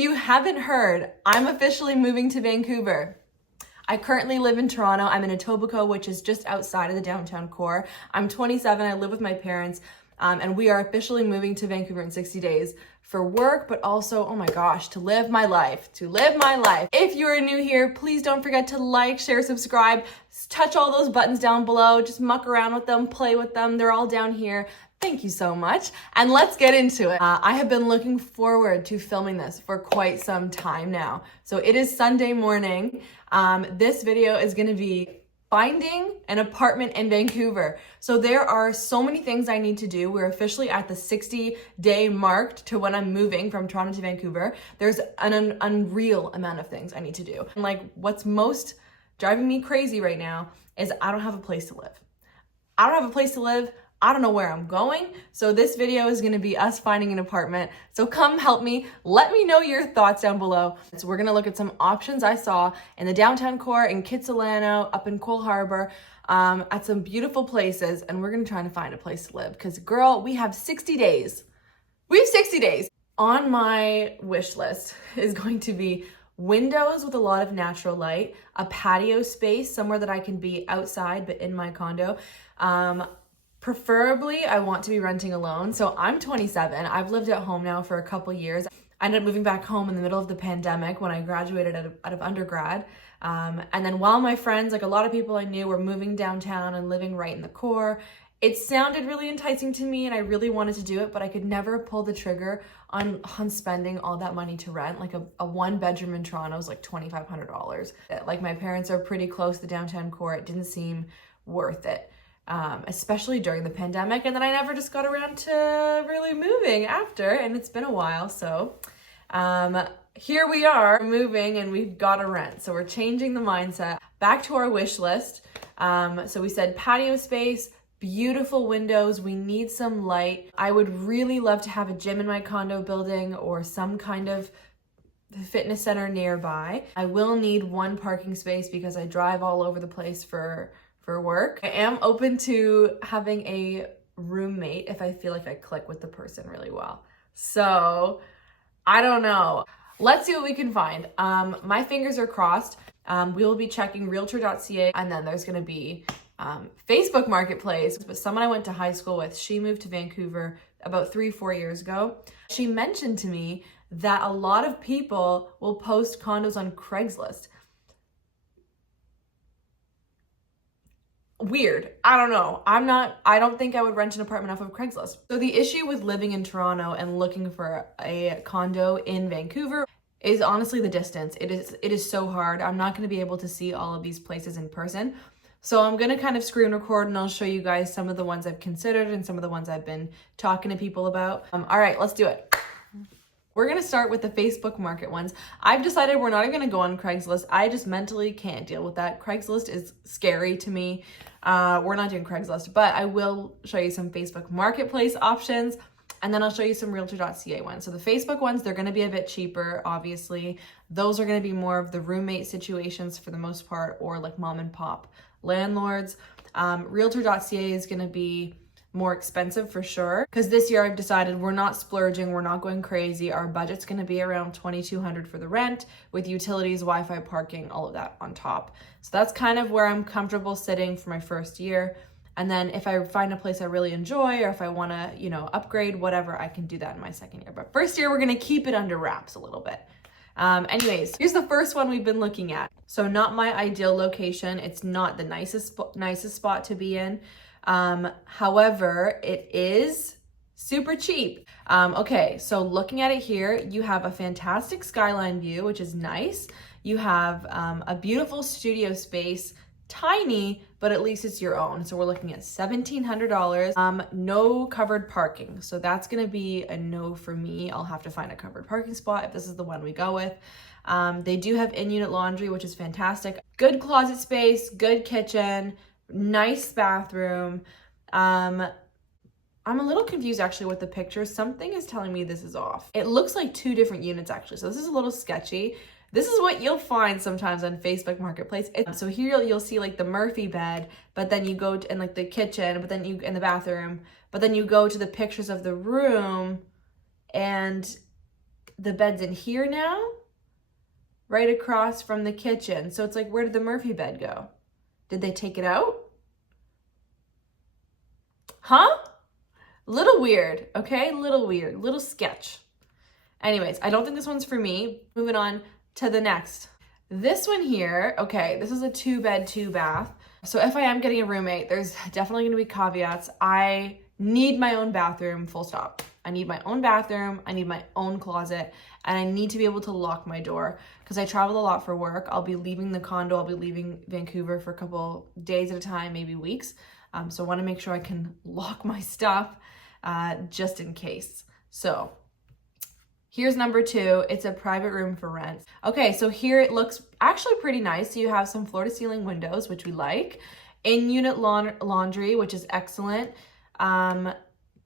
you haven't heard, I'm officially moving to Vancouver. I currently live in Toronto. I'm in Etobicoke, which is just outside of the downtown core. I'm 27, I live with my parents, and we are officially moving to Vancouver in 60 days for work, but also, oh my gosh, to live my life. If you are new here, please don't forget to like, share, subscribe, touch all those buttons down below, just muck around with them, play with them. They're all down here. Thank you so much. And let's get into it. I have been looking forward to filming this for quite some time now. So it is Sunday morning. This video is gonna be finding an apartment in Vancouver. So there are so many things I need to do. We're officially at the 60-day mark to when I'm moving from Toronto to Vancouver. There's an unreal amount of things I need to do. And like what's most driving me crazy right now is I don't have a place to live. I don't know where I'm going. So this video is gonna be us finding an apartment. So come help me. Let me know your thoughts down below. So we're gonna look at some options I saw in the downtown core, in Kitsilano, up in Cole Harbour, at some beautiful places. And we're gonna try to find a place to live. Cause girl, we have 60 days. We have 60 days. On my wish list is going to be windows with a lot of natural light, a patio space, somewhere that I can be outside, but in my condo. Preferably, I want to be renting alone. So I'm 27. I've lived at home now for a couple years. I ended up moving back home in the middle of the pandemic when I graduated out of undergrad. And then while my friends, like a lot of people I knew, were moving downtown and living right in the core, it sounded really enticing to me and I really wanted to do it, but I could never pull the trigger on spending all that money to rent. Like a one bedroom in Toronto is like $2,500. Like my parents are pretty close to the downtown core. It didn't seem worth it. Especially during the pandemic, and then I never just got around to really moving after, and it's been a while. So here we are moving and we've got to rent, so we're changing the mindset. Back to our wish list. So we said patio space, beautiful windows, we need some light. I would really love to have a gym in my condo building or some kind of fitness center nearby. I will need one parking space because I drive all over the place for work. I am open to having a roommate if I feel like I click with the person really well. So I don't know. Let's see what we can find. My fingers are crossed. We will be checking realtor.ca, and then there's gonna be Facebook Marketplace. But someone I went to high school with, she moved to Vancouver about 3-4 years ago. She mentioned to me that a lot of people will post condos on Craigslist. Weird. I don't know. I don't think I would rent an apartment off of Craigslist. So the issue with living in Toronto and looking for a condo in Vancouver is honestly the distance. It is so hard. I'm not going to be able to see all of these places in person. So I'm going to kind of screen record and I'll show you guys some of the ones I've considered and some of the ones I've been talking to people about. All right, let's do it. We're gonna start with the Facebook Market ones. I've decided we're not even gonna go on Craigslist. I just mentally can't deal with that. Craigslist is scary to me. We're not doing Craigslist, but I will show you some Facebook Marketplace options, and then I'll show you some realtor.ca ones. So the Facebook ones, they're gonna be a bit cheaper, obviously. Those are gonna be more of the roommate situations for the most part, or like mom and pop landlords. Realtor.ca is gonna be more expensive for sure, because this year I've decided we're not splurging, we're not going crazy. Our budget's going to be around $2,200 for the rent, with utilities, Wi-Fi, parking, all of that on top. So that's kind of where I'm comfortable sitting for my first year. And then if I find a place I really enjoy, or if I want to, upgrade, whatever, I can do that in my second year. But first year, we're going to keep it under wraps a little bit. Anyways, here's the first one we've been looking at. So not my ideal location. It's not the nicest spot to be in. However, it is super cheap. Okay, so looking at it here, you have a fantastic skyline view, which is nice. You have a beautiful studio space, tiny, but at least it's your own. So we're looking at $1,700, no covered parking. So that's gonna be a no for me. I'll have to find a covered parking spot if this is the one we go with. They do have in-unit laundry, which is fantastic. Good closet space, good kitchen, nice bathroom. I'm a little confused actually with the pictures. Something is telling me this is off. It looks like 2 different units actually. So this is a little sketchy. This is what you'll find sometimes on Facebook Marketplace. So here you'll see like the Murphy bed, but then you go to, and like the kitchen, but then you in the bathroom, but then you go to the pictures of the room and The bed's in here now, right across from the kitchen. So it's like, where did the Murphy bed go? Did they take it out? Huh? Little weird, okay? Little weird, little sketch. Anyways, I don't think this one's for me. Moving on to the next. This one here, okay, this is a 2-bed, 2-bath. So if I am getting a roommate, there's definitely gonna be caveats. I need my own bathroom, full stop. I need my own bathroom, I need my own closet, and I need to be able to lock my door because I travel a lot for work. I'll be leaving the condo, I'll be leaving Vancouver for a couple days at a time, maybe weeks. So I wanna make sure I can lock my stuff just in case. So here's number 2. It's a private room for rent. Okay, so here it looks actually pretty nice. So you have some floor to ceiling windows, which we like. In-unit laundry, which is excellent.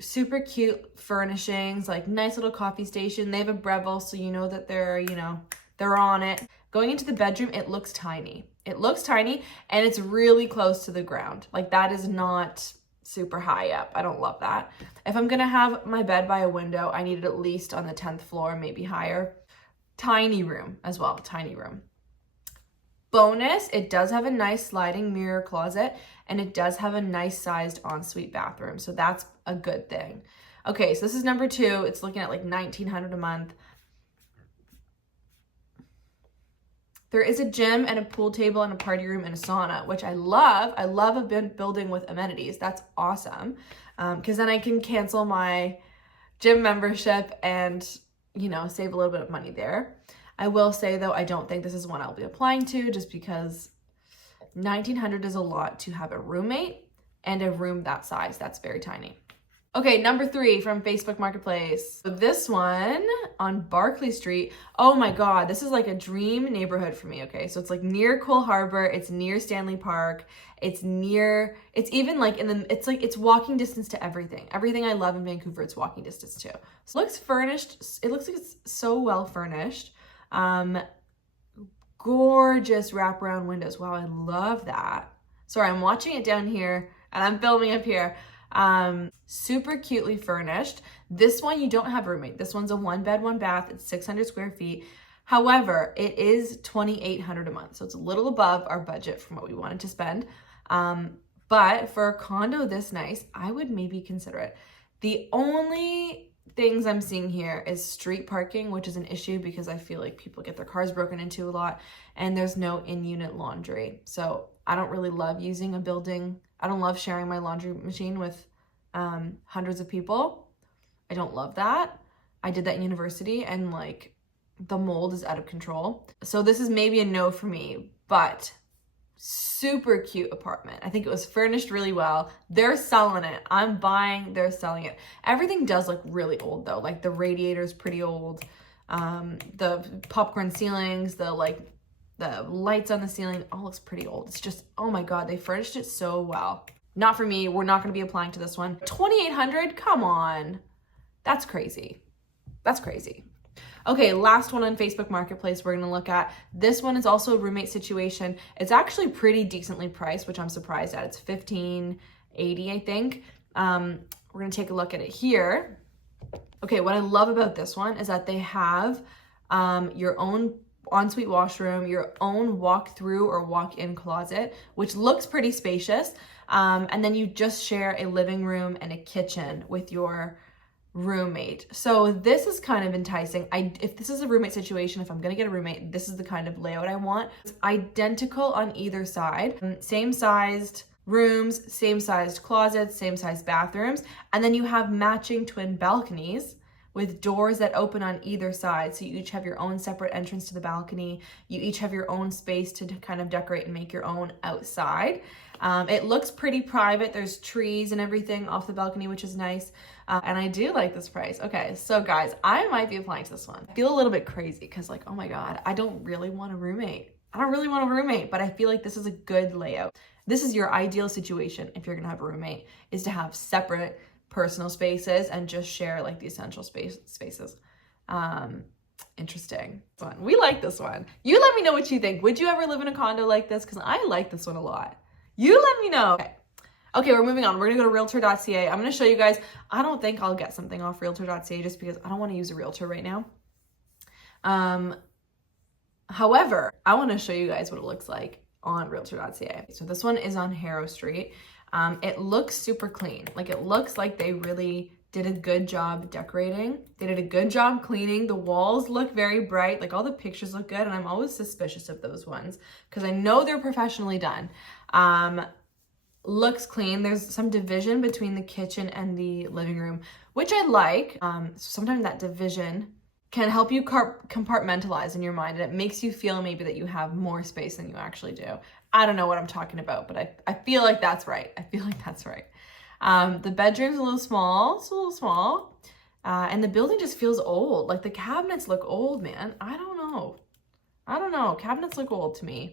Super cute furnishings, like nice little coffee station. They have a Breville, so you know that they're on it. Going into the bedroom, it looks tiny. It looks tiny, and it's really close to the ground. Like, that is not super high up. I don't love that. If I'm gonna have my bed by a window, I need it at least on the 10th floor, maybe higher. Tiny room as well, tiny room. Bonus, it does have a nice sliding mirror closet, and it does have a nice sized ensuite bathroom. So that's a good thing. Okay, so this is number 2. It's looking at like $1,900 a month. There is a gym and a pool table and a party room and a sauna, which I love. I love a building with amenities. That's awesome. Because then I can cancel my gym membership and, save a little bit of money there. I will say, though, I don't think this is one I'll be applying to just because $1,900 is a lot to have a roommate and a room that size. That's very tiny. Okay, number 3 from Facebook Marketplace. This one on Barclay Street. Oh my God, this is like a dream neighborhood for me, okay? So it's like near Cole Harbor, it's near Stanley Park, it's even like it's walking distance to everything. Everything I love in Vancouver, it's walking distance to. So it looks furnished, it looks like it's so well furnished. Gorgeous wraparound windows. Wow, I love that. Sorry, I'm watching it down here and I'm filming up here. Super cutely furnished. This one, you don't have a roommate. This one's a 1-bed, 1-bath. It's 600 square feet. However, it is $2,800 a month. So it's a little above our budget from what we wanted to spend. But for a condo this nice, I would maybe consider it. The only things I'm seeing here is street parking, which is an issue because I feel like people get their cars broken into a lot, and there's no in-unit laundry. So I don't really love using a building. I don't love sharing my laundry machine with hundreds of people. I don't love that. I did that in university, and like the mold is out of control. So this is maybe a no for me, but super cute apartment. I think it was furnished really well. They're selling it. I'm buying, they're selling it. Everything does look really old though. Like the radiator's pretty old. The popcorn ceilings, the lights on the ceiling, all looks pretty old. It's just, oh my God, they furnished it so well. Not for me. We're not going to be applying to this one. $2,800? Come on. That's crazy. That's crazy. Okay, last one on Facebook Marketplace we're going to look at. This one is also a roommate situation. It's actually pretty decently priced, which I'm surprised at. It's $1,580, I think. We're going to take a look at it here. Okay, what I love about this one is that they have your own ensuite washroom, your own walk-through or walk-in closet, which looks pretty spacious. And then you just share a living room and a kitchen with your roommate. So this is kind of enticing. If this is a roommate situation, if I'm gonna get a roommate, this is the kind of layout I want. It's identical on either side. Same sized rooms, same sized closets, same sized bathrooms. And then you have matching twin balconies with doors that open on either side. So you each have your own separate entrance to the balcony. You each have your own space to kind of decorate and make your own outside. It looks pretty private. There's trees and everything off the balcony, which is nice. And I do like this price. Okay, so guys, I might be applying to this one. I feel a little bit crazy because like, oh my God, I don't really want a roommate. I don't really want a roommate, but I feel like this is a good layout. This is your ideal situation if you're gonna have a roommate, is to have separate personal spaces and just share like the essential spaces. Interesting. We like this one. You let me know what you think. Would you ever live in a condo like this? Because I like this one a lot. You let me know. Okay, we're moving on. We're gonna go to realtor.ca. I'm gonna show you guys. I don't think I'll get something off realtor.ca just because I don't want to use a realtor right now. However, I want to show you guys what it looks like on realtor.ca. So this one is on Harrow Street. It looks super clean. Like, it looks like they really did a good job decorating. They did a good job cleaning. The walls look very bright. Like, all the pictures look good, and I'm always suspicious of those ones because I know they're professionally done. Looks clean. There's some division between the kitchen and the living room, which I like. So sometimes that division can help you compartmentalize in your mind, and it makes you feel maybe that you have more space than you actually do. I don't know what I'm talking about, but I feel like that's right. I feel like that's right. The bedroom's a little small. It's a little small. And the building just feels old. Like, the cabinets look old, man. I don't know. Cabinets look old to me.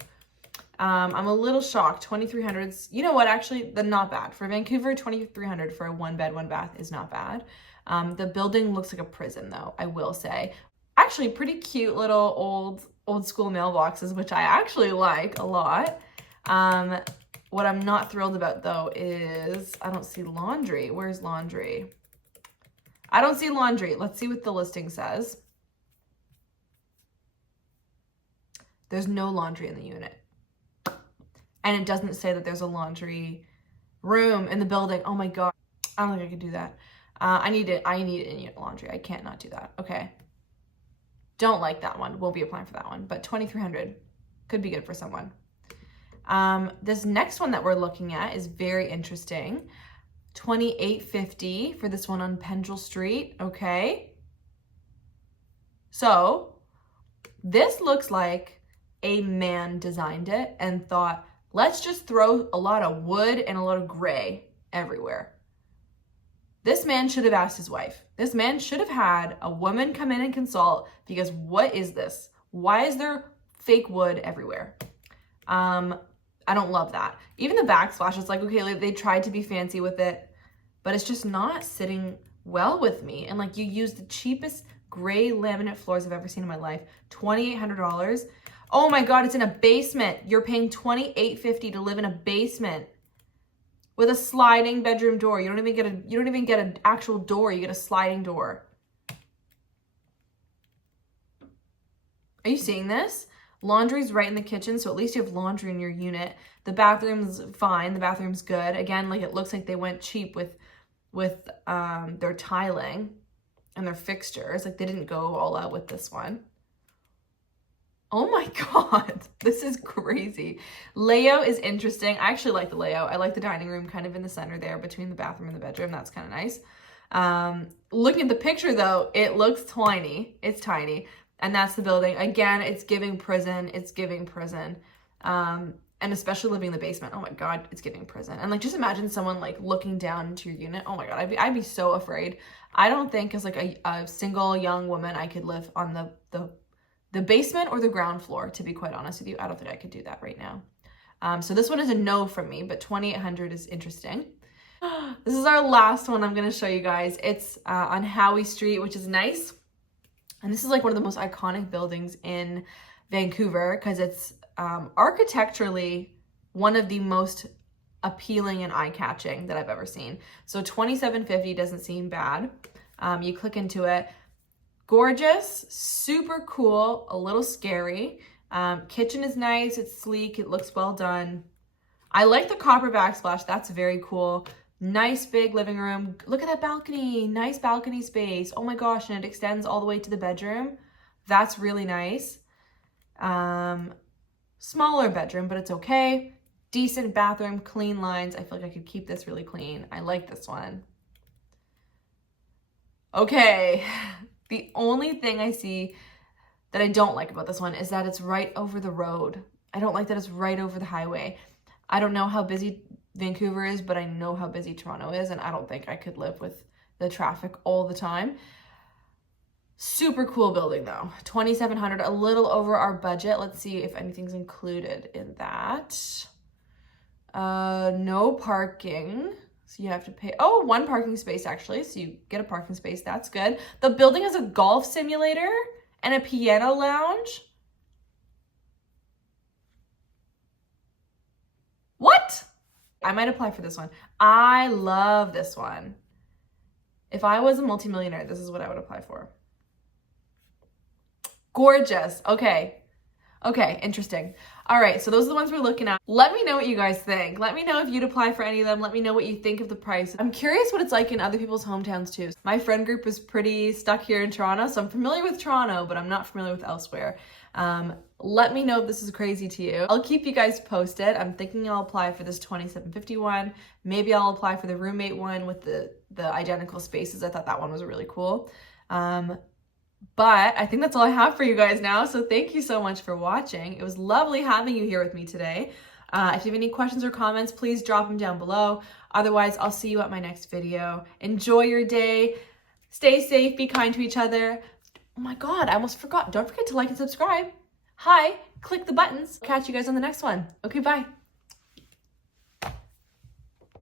I'm a little shocked. 2,300s. You know what? Actually, they're not bad. For Vancouver, 2,300 for a 1-bed, 1-bath is not bad. The building looks like a prison, though, I will say. Actually, pretty cute little old school mailboxes, which I actually like a lot. What I'm not thrilled about, though, is I don't see laundry. Where's laundry? I don't see laundry. Let's see what the listing says. There's no laundry in the unit. And it doesn't say that there's a laundry room in the building. Oh my God. I don't think I could do that. I need in-unit laundry. I can't not do that. Okay. Don't like that one. Won't be applying for that one. But 2,300 could be good for someone. This next one that we're looking at is very interesting. 2,850 for this one on Pendrell Street. Okay. So this looks like a man designed it and thought, let's just throw a lot of wood and a lot of gray everywhere. This man should have asked his wife. This man should have had a woman come in and consult, because what is this? Why is there fake wood everywhere? I don't love that. Even the backsplash, it's like, okay, like, they tried to be fancy with it, but it's just not sitting well with me. And like, you use the cheapest gray laminate floors I've ever seen in my life. $2,800. Oh my God, it's in a basement. You're paying $2,850 to live in a basement with a sliding bedroom door. You don't even get an actual door. You get a sliding door. Are you seeing this? Laundry's right in the kitchen, so at least you have laundry in your unit. The bathroom's fine. The bathroom's good. Again, like, it looks like they went cheap with their tiling and their fixtures. Like, they didn't go all out with this one. Oh my God, this is crazy. Layout is interesting. I actually like the layout. I like the dining room kind of in the center there between the bathroom and the bedroom. That's kind of nice. Looking at the picture though, it looks tiny. It's tiny. And that's the building. Again, it's giving prison. It's giving prison. And especially living in the basement. Oh my God, it's giving prison. And like, just imagine someone like looking down into your unit. Oh my God, I'd be so afraid. I don't think as like a single young woman, I could live on the basement or the ground floor, to be quite honest with you. I don't think I could do that right now. So this one is a no from me, but 2,800 is interesting. This is our last one I'm going to show you guys. It's on Howie Street, which is nice. And this is like one of the most iconic buildings in Vancouver because it's architecturally one of the most appealing and eye-catching that I've ever seen. So $2,750 doesn't seem bad. You click into it. Gorgeous, super cool, a little scary. Kitchen is nice, it's sleek, it looks well done. I like the copper backsplash, that's very cool. Nice big living room. Look at that balcony, nice balcony space. Oh my gosh, and it extends all the way to the bedroom. That's really nice. Smaller bedroom, but it's okay. Decent bathroom, clean lines. I feel like I could keep this really clean. I like this one. Okay. The only thing I see that I don't like about this one is that it's right over the road. I don't like that it's right over the highway. I don't know how busy Vancouver is, but I know how busy Toronto is, and I don't think I could live with the traffic all the time. Super cool building though. $2,700, a little over our budget. Let's see if anything's included in that. No parking. So you have to pay, oh, one parking space actually. So you get a parking space, that's good. The building has a golf simulator and a piano lounge. What? I might apply for this one. I love this one. If I was a multimillionaire, this is what I would apply for. Gorgeous. Okay. Okay, interesting. All right, so those are the ones we're looking at. Let me know what you guys think. Let me know if you'd apply for any of them. Let me know what you think of the price. I'm curious what it's like in other people's hometowns too. My friend group is pretty stuck here in Toronto, so I'm familiar with Toronto, but I'm not familiar with elsewhere. Let me know if this is crazy to you. I'll keep you guys posted. I'm thinking I'll apply for this 2750 one. Maybe I'll apply for the roommate one with the identical spaces. I thought that one was really cool. But I think that's all I have for you guys now. So thank you so much for watching. It was lovely having you here with me today. If you have any questions or comments, please drop them down below. Otherwise, I'll see you at my next video. Enjoy your day. Stay safe. Be kind to each other. Oh my God, I almost forgot. Don't forget to like and subscribe. Hi, click the buttons. Catch you guys on the next one. Okay, bye.